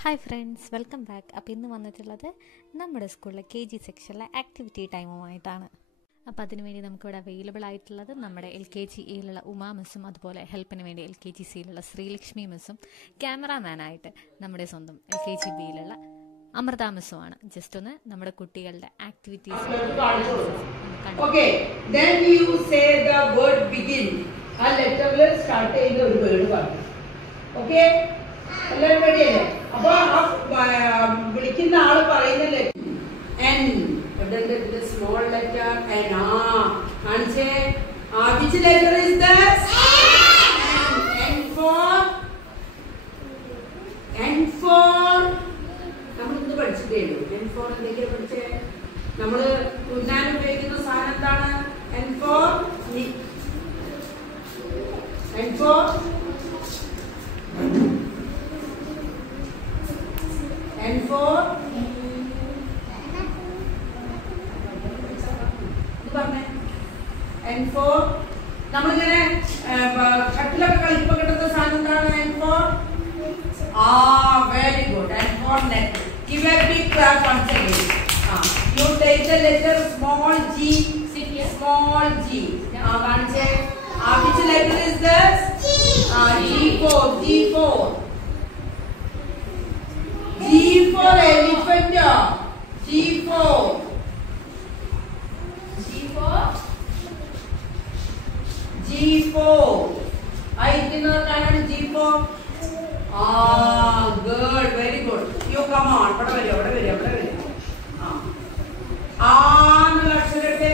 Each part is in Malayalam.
Hi friends, welcome back. അപ്പോൾ ഇന്ന് വന്നിട്ടുള്ളത് നമ്മുടെ സ്കൂളിലെ KG സെക്ഷനിലെ ആക്ടിവിറ്റി ടൈമുമായിട്ടാണ്. അപ്പോൾ അതിനുവേണ്ടി നമുക്കിവിടെ അവൈലബിൾ ആയിട്ടുള്ളത് നമ്മുടെ LKGയിലുള്ള ഉമാ മിസ്സും അതുപോലെ ഹെൽപ്പിന് വേണ്ടി LKGCയിലുള്ള ശ്രീലക്ഷ്മി മിസ്സും ക്യാമറാമാനായിട്ട് നമ്മുടെ സ്വന്തം LKGBയിലുള്ള അമൃത മിസ്സുമാണ്. ജസ്റ്റ് ഒന്ന് നമ്മുടെ കുട്ടികളുടെ activities. Okay, then you say the word begin. ആ ലെറ്ററിൽ സ്റ്റാർട്ട് ചെയ്യുന്ന ഒരു വേർഡ് പറഞ്ഞു. ഓക്കെ, എല്ലാവരും റെഡി അല്ലേ? അപ്പൊ വിളിക്കുന്ന ആള് പറയുന്ന letter N, small letter N. കാണിച്ചേ, which letter is this? N for നമ്മൾ ഇന്ന് പഠിച്ചിട്ടേ ഉള്ളൂ. N for എന്തൊക്കെയാ പഠിച്ചേ? നമ്മള് തുന്നാൻ ഉപയോഗിക്കുന്ന സാധനം എന്താണ്? N for നമ്മളിങ്ങനെ ഷട്ടിലൊക്കെ കളിക്കുമ്പോ കിട്ടുന്ന സാധനം എന്താണ്? N for very good. N for net. Give a big clap once again. You take the letter small g. Small g. Which letter is this? G4. G for elephant. G4. I think G4. Good, very good. You come on. അക്ഷരത്തെ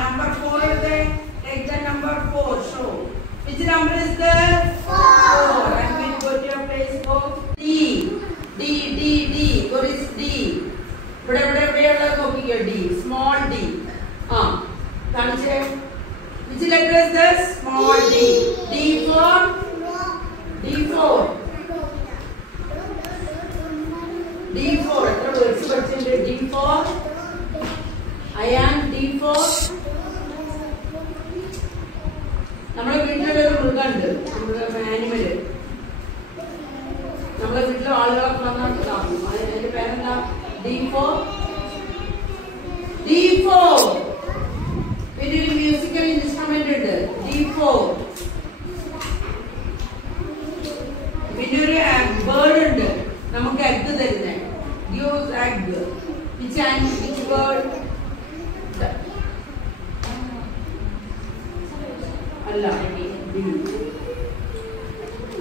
number 4 എടുത്തേ. Take the number 4. Show. Which number is this? 4. And when you go to your place, go D. What is D? ഇവിടെ നോക്കിക്കോ. D. Small D. കാണിച്ചേ. Which letter is this? Small d. D4. എത്ര വേർഡ്സ് പഠിച്ചിട്ടുണ്ട്? D4. I am D4. നമ്മുടെ വീട്ടിലൊരു മൃഗമുണ്ട്, ആനിമല്. നമ്മുടെ വീട്ടിലെ ആളുകളൊക്കെ വന്നിട്ട് അതിന്റെ പേരെന്താ? D4. പിന്നെ ഒരു മ്യൂസിക്കൽ ഇൻസ്ട്രുമെന്റ് ഉണ്ട്, D4. പിന്നെ ഒരു ബേർഡ് ഉണ്ട് നമുക്ക് എഗ് തരുന്നേ, യൂസ് എഗ്. Which bird? അല്ല,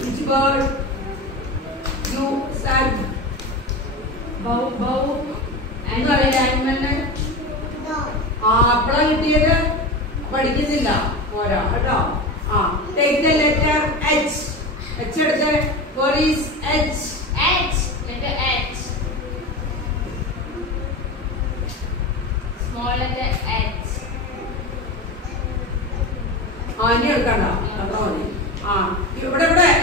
which bird? Use egg. Bow. എന്താ പറയുക ആനിമലിന്? അപ്പളാ കിട്ടിയത്, പഠിക്കുന്നില്ല പോരാ കേട്ടോ. Take the letter H. H എടുത്ത്. Where is H? Letter H. Small letter H. ഇനി എടുക്കണ്ട, അത്ര മതി. ഇവിടെ വരാം.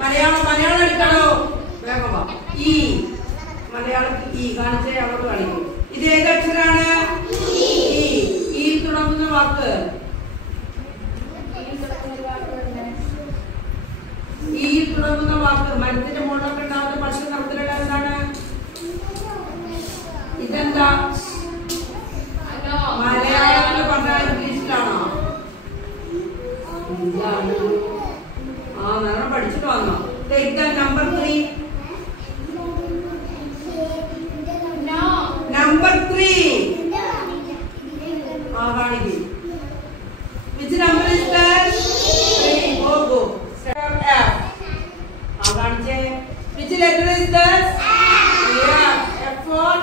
മലയാളം എടുക്കണോ? വേഗം വാ. E. മലയാളത്തിൽ E കാണിച്ചേ, അവിടെ കാണിക്കും. ഇത് ഏത് അക്ഷരാണ്? E തുടങ്ങുന്ന വാക്ക്. E തുടങ്ങുന്ന വാക്ക് മരത്തിന്റെ മുകളിലൊക്കെ ഉണ്ടാകുന്ന പച്ച നിറത്തിലുള്ള എന്താണ്? ഇതെന്താ? മലയാളത്തിൽ പറഞ്ഞാൽ ഇംഗ്ലീഷിലാണോ? നല്ലോണം പഠിച്ചിട്ട് വന്നോ? Take the number 3. Number 3. കാണിക്കും. Which number is that? 3. Go. F. കാണിച്ചേ. Which letter is that? F for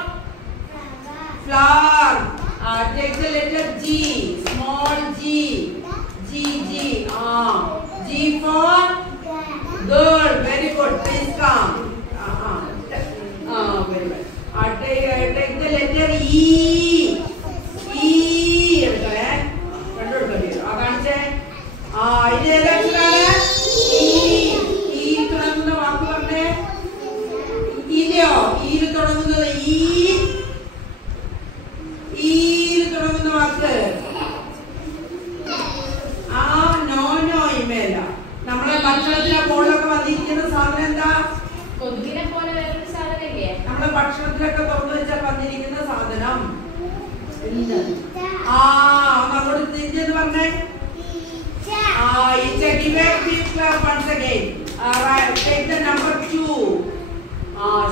flower. Take the letter G. Small G. G for girl. Very good. Please come. Very good. Take the letter E. എടുക്കണേ. കാണിച്ചേ. ഇത് ഏതാണ്? E തുടങ്ങുന്ന വാക്ക് പറഞ്ഞേ. ഇല്ലയോ? E തുടങ്ങുന്നത് E സാധനം അങ്ങോട്ട് തിരിഞ്ഞെന്ന് പറഞ്ഞേ. Give a big clap once again. Right, take the number 2.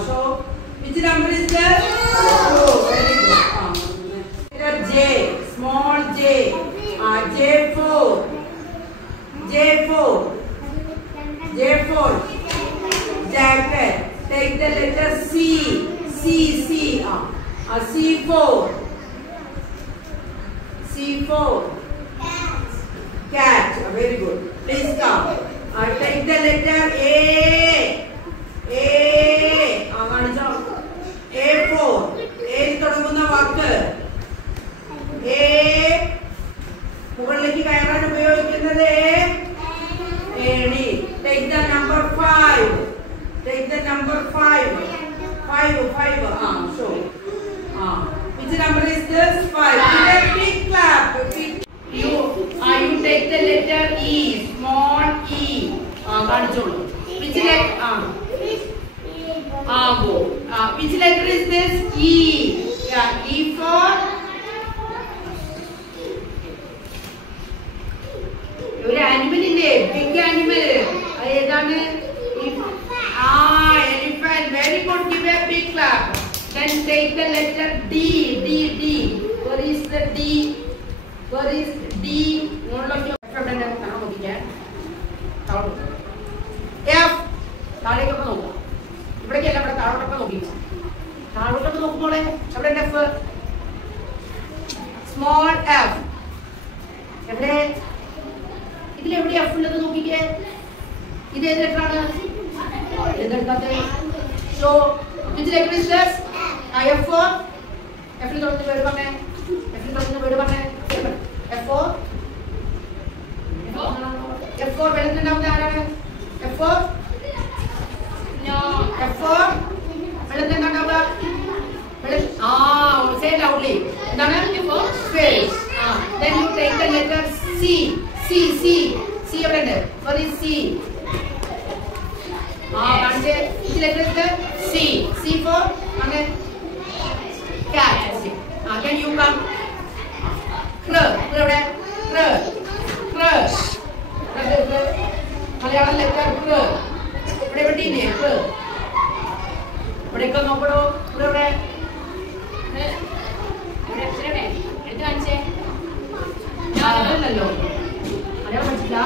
So which number is there? 2. Very good. Letter J, small J. J4. J4. J4. Jacket. Take the letter C. C. C4. C4. Cat. Very good. Please come. Take the letter A. A. A4. A തുടങ്ങുന്ന വാക്ക്. A. മുകളിലേക്ക് കയറാൻ ഉപയോഗിക്കുന്നത് ഏണി. Take the number 5. Take the number 5. 5. Show. Which number is this? 5. Give a big clap. You take the letter E, small E. Kaanicholu. Which letter? Go. Which letter is this? E. Yeah, E for. ഒരു animal ഇല്ലേ? Big animal. ഏതാണ്? Elephant. Very good. Give a big clap. Then take the letter D. Where is the D? Where is D? F. താഴേക്കൊക്കെ നോക്കും. ഇവിടേക്കല്ല, ഇവിടെ താഴോട്ടൊക്കെ നോക്കി. താഴോട്ടൊക്കെ നോക്കുമ്പോളെ അവിടെ F. Small F. എവിടെ? ഇതിലെവിടെ F ഉള്ളത് നോക്കിക്കേ. ഇത് ഏത് ലെറ്ററാണ്? എന്തെടുക്കാത്ത? So which letter is this? F. F ൽ തുടങ്ങുന്ന വേർഡ് പറഞ്ഞേ. F4. F4 വെള്ളത്തിലുണ്ടാവുന്ന ആരാണ്? F4. F4 വെള്ളത്തിലുണ്ടാവുക. Say loudly. എന്താണ്? F4 fish. Then you take the letter C. C എവിടെ ഉണ്ട്? Where is C? കാണിച്ചേ. which letter is that? C. C for cat. Then you come. എവിടെ? മലയാളം ലെറ്റർ ഇവിടെ വെട്ടിയില്ലേ? ഇവിടെയൊക്കെ നോക്കണോ? ഇവിടെ അതല്ലല്ലോ. മലയാളം പഠിച്ചില്ല?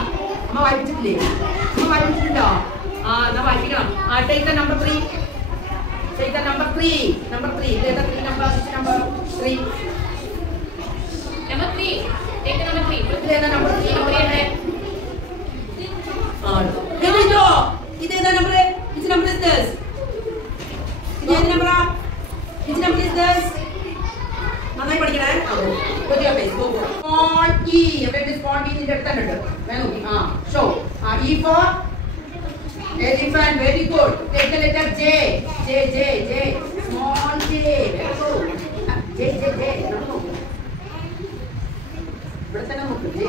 അമ്മ വായിപ്പിച്ചിട്ടില്ലേ? വായിപ്പിച്ചിട്ടുണ്ടോ? എന്നാ വായിപ്പിക്കണം. Take the number 3. Take the number 3. Number 3. Number 3. Number 3. Take the number 3. ഇതേതാ number 3? ഇതേതാ number? Which number is this? ഇതേതാ number? Which number is this? നന്നായി പഠിക്കണേ. Small E. എവിടെ small E നിന്റെ അടുത്തുണ്ട്? Show. E for elephant. Very good. Take the letter J. Small J. Very good. J. ഇവിടെ തന്നെ നോക്ക്. J.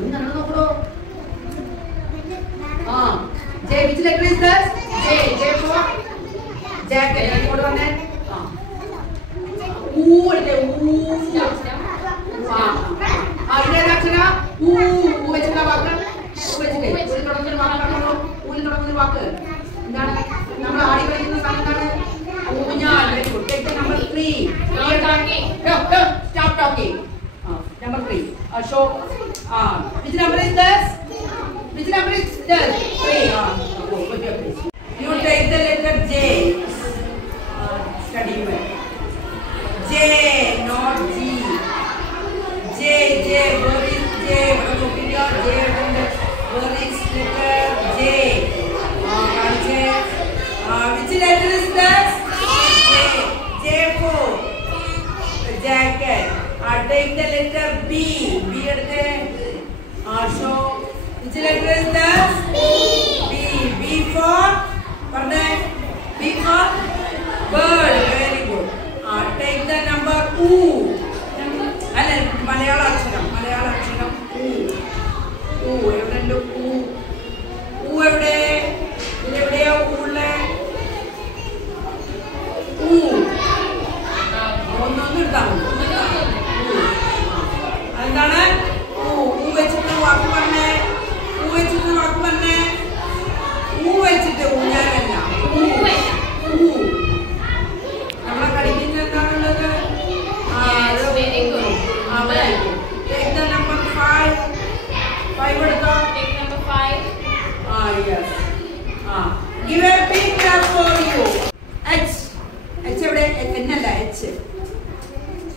നിങ്ങൾ നോക്കൂ. J. Which letter is this? J for jacket. ഇങ്ങോട്ട് വന്നേ. ഇതേതാ അക്ഷര? വെച്ചിട്ടുള്ള വാക്ക്. ഊരിൽ തുടങ്ങുന്ന വാക്ക് എന്താണ്? നമ്മൾ ആടി കളിക്കുന്ന സാധനം എന്താണ്? ഊഞ്ഞാൽ. Take the number 3. Stop talking. Number 3. Show. Which number is this? 3. You take the letter J. Study well. J, not G. J. Where is J? Where is letter J? Which letter is this? J for jacket. Take the letter B. So which letter is this? B for bird. Very good. Take the number U. മലയാള അക്ഷരം U. എവിടെ? എവിടെയാ ഉള്ളേ?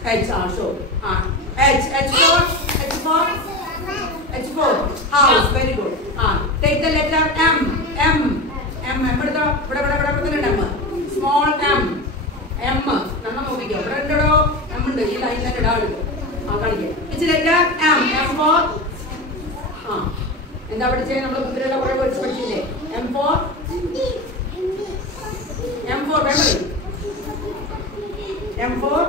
H. Show. H. H4. House. Very good. Take the letter M. M. എടുത്തോ. ഇവിടെ M. Small M. M. നമ്മൾ നോക്കിക്കോ. ഇവിടെ ഉണ്ടോ? M ഉണ്ട്. ഈ ലൈനിൽ തന്നെ ഇടാൻ എടുക്കും. കാണിക്കാം. Which letter? M. M for. എന്താ പഠിച്ചേ? നമ്മൾ കുതിരയുടെ കുറെ വേർഡ്സ് പഠിച്ചില്ലേ? M for memory. M for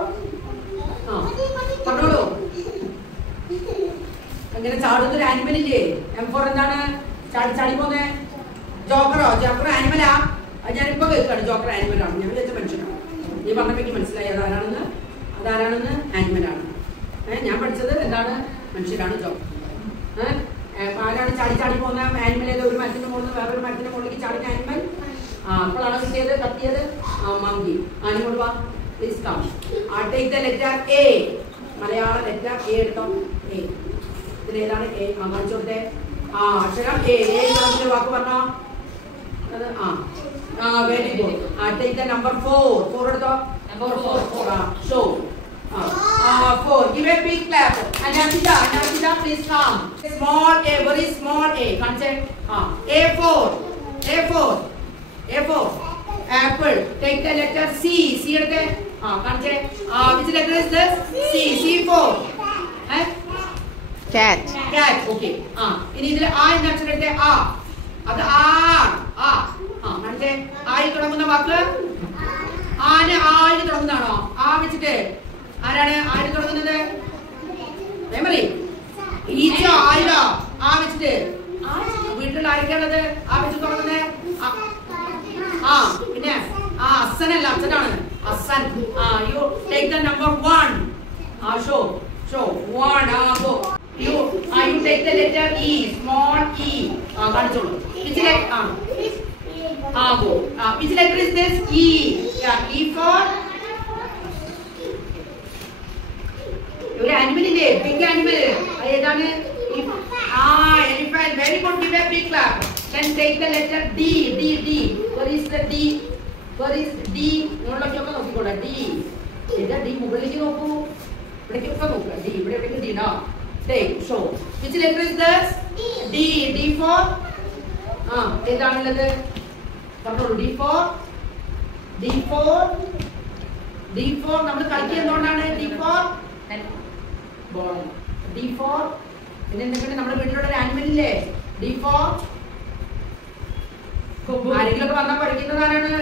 പറഞ്ഞോളൂ. അങ്ങനെ ചാടുന്നൊരു ആനിമൽ ഇല്ലേ? M for എന്താണ്? ചാടി പോന്നെ ജോക്കറോ? ജോക്കർ ആനിമലാ? ഞാനിപ്പോ കേൾക്കാണ് ജോക്കർ ആനിമലാണ്. ഞാൻ വിചാരിച്ച മനുഷ്യനാണ്. നീ പറഞ്ഞപ്പോഴേക്ക് മനസ്സിലായി അതാരാണെന്ന് ആനിമലാണ്. ഞാൻ പഠിച്ചത് എന്താണ്? മനുഷ്യരാണ് ജോക്കർ. ആരാണ് ചാടി പോകുന്ന ആനിമൽ? ഏതോ ഒരു മരത്തിന്റെ മുകളിൽ വേറൊരു മരത്തിന്റെ മുകളിലേക്ക് ചാടുന്ന ആനിമൽ. അപ്പോഴാണ് കിട്ടിയത് കത്തിയത് മങ്കി. ആനിമൽ വാ please come. Take the letter A. Malayalam letter A എടുത്തോ. എ. ഇതിലേതാണ് എ? കാണിച്ചോട്ടെ. അക്ഷരം എ. വാക്ക് പറഞ്ഞോ. Very good. Take the number 4 എടുത്തോ. Number 4 show. 4. Give a big clap. Anashita, please come. Small a, very small a. Concept. A4. Apple. Take the letter C. C എടുത്തേ. Concept. Which letter is this? C. C4. Cat. Okay. ഇനി ഇതിൽ ആ എന്ന അക്ഷരം എടുത്തേ. അത് കാണിച്ചേ. ആയി തുടങ്ങുന്ന വാക്ക് ആയിന് തുടങ്ങുന്നതാണോ? വെച്ചിട്ട് ആരാണ് ആര് തുടങ്ങുന്നത്? മെമ്മറി. ഈച്ച ആയില വെച്ചിട്ട് വീട്ടിൽ ആരൊക്കെയാണത്? വെച്ച് തുടങ്ങുന്നത്. പിന്നെ അസനല്ല, അച്ഛനാണ്. അസൻ. You take the number 1. Show 1. You take the letter E. Small E. കാണിച്ചോളൂ. Which letter? Go. Which letter is this? E. Yeah. E for ഒരു ആനിമൽ ഇല്ലേ? Big animal. ഏതാണ്? Elephant. Very good. Give a big clap. Then take the letter D. Where is the D? മുകളിലേക്കൊക്കെ നോക്കിക്കോട്ടെ. D മുകളിലേക്ക് നോക്കൂ. ഇവിടേക്കൊക്കെ നോക്കുക. ഇവിടെ എവിടേക്ക് D? Take. Show. Which letter is this? D for ഏതാണുള്ളത്? പറഞ്ഞോളൂ. D for നമ്മൾ കളിക്കുക എന്തുകൊണ്ടാണ്? D for ball. D for പിന്നെ എന്തൊക്കെയാണ്? നമ്മുടെ വീട്ടിലുള്ള ഒരു ആനിമൽ ഇല്ലേ? D for ആരെങ്കിലൊക്കെ വന്നാൽ പഠിക്കുന്നത് ആരാണ്?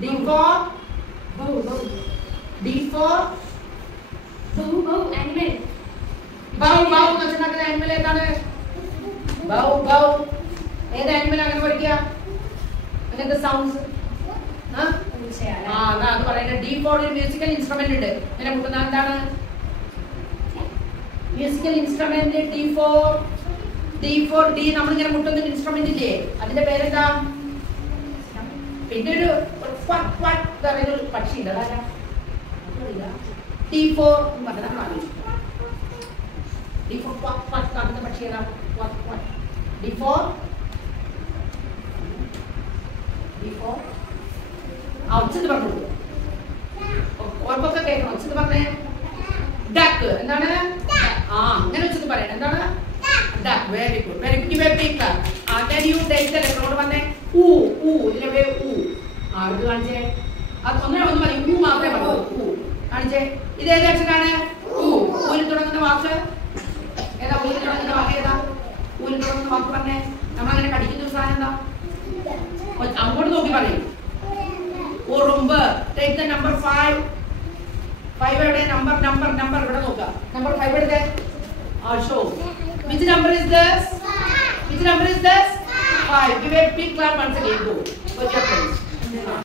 D for animal. ബൗ എന്ന് വെച്ചിട്ടുണ്ടാക്കുന്ന ആനിമൽ ഏതാണ്? ബൗ. ഏത് ആനിമൽ അങ്ങനെ പഠിക്കുക? അങ്ങനത്തെ സൗണ്ട്സ് അത് പറയുന്നത്. D for ഒരു മ്യൂസിക്കൽ ഇൻസ്ട്രുമെന്റ് ഉണ്ട്. ഇങ്ങനെ മുട്ടുന്ന എന്താണ്? Musical instrument. D നമ്മളിങ്ങനെ മുട്ടുന്ന ഇൻസ്ട്രുമെന്റ് ഇല്ലേ? അതിന്റെ പേരെന്താ? പിന്നെ ഒരു പക്ഷി ഉണ്ട്. അതാ D4 പറഞ്ഞ D4 പക്ഷി ഏതാ? D4 ഉച്ചത് പറഞ്ഞു. ഓർപ്പൊക്കെ കേൾക്കണം. ഉച്ചത് പറഞ്ഞേ. ഡക്ക്. എന്താണ്? അങ്ങനെ ഉച്ചത് പറയണം. എന്താണ്? Duck. Very good. Then you take the letter. പറഞ്ഞേ. ഇതിലെവിടെ? ഇത് കാണിച്ചേ. ഒന്ന് മതി. മാത്രമേ പറയൂ. കാണിച്ചേ. ഇത് ഏത് അക്ഷരാണ്? ഊരിൽ തുടങ്ങുന്ന വാക്ക് ഏതാ? ഊരിൽ തുടങ്ങുന്ന വാക്ക് പറഞ്ഞേ. നമ്മളങ്ങനെ കടിക്കുന്ന സാധനം എന്താ? അങ്ങോട്ട് നോക്കി പറയും. ഉറുമ്പ്. Take the number 5. 5 എവിടെ? നമ്പർ ഇവിടെ നോക്കുക. നമ്പർ 5 എടുത്തേ. Show. Which number is this? 5. Give a big clap once again. Go. What's your friends?